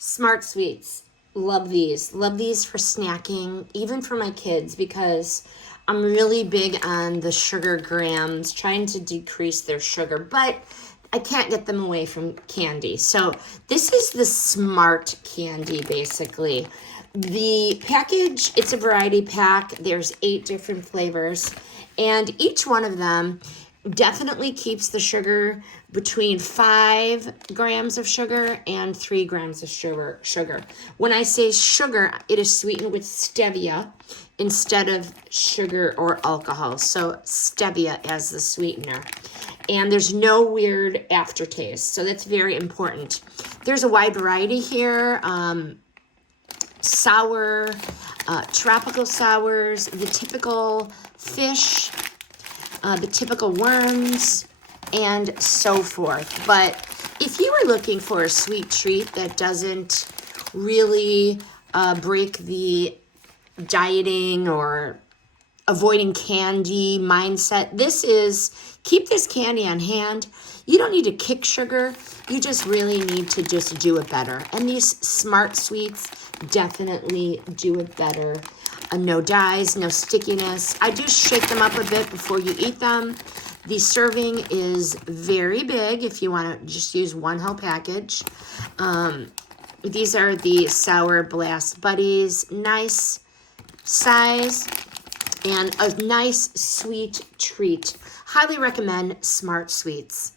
SmartSweets. Love these. Love these for snacking, even for my kids, because I'm really big on the sugar grams, trying to decrease their sugar, but I can't get them away from candy. So this is the Smart Candy, basically. The package, it's a variety pack. There's 8 different flavors, and each one of them definitely keeps the sugar between 5 grams of sugar and 3 grams of sugar. When I say sugar, it is sweetened with stevia instead of sugar or alcohol. So stevia as the sweetener. And there's no weird aftertaste. So that's very important. There's a wide variety here. Sour, tropical sours, the typical fish, the typical worms, and so forth. But if you were looking for a sweet treat that doesn't really break the dieting or avoiding candy mindset, this is, keep this candy on hand. You don't need to kick sugar. You just really need to just do it better. And these SmartSweets definitely do it better. No dyes, no stickiness. I do shake them up a bit before you eat them. The serving is very big if you want to just use one whole package. These are the Sour Blast Buddies. Nice size and a nice sweet treat. Highly recommend SmartSweets.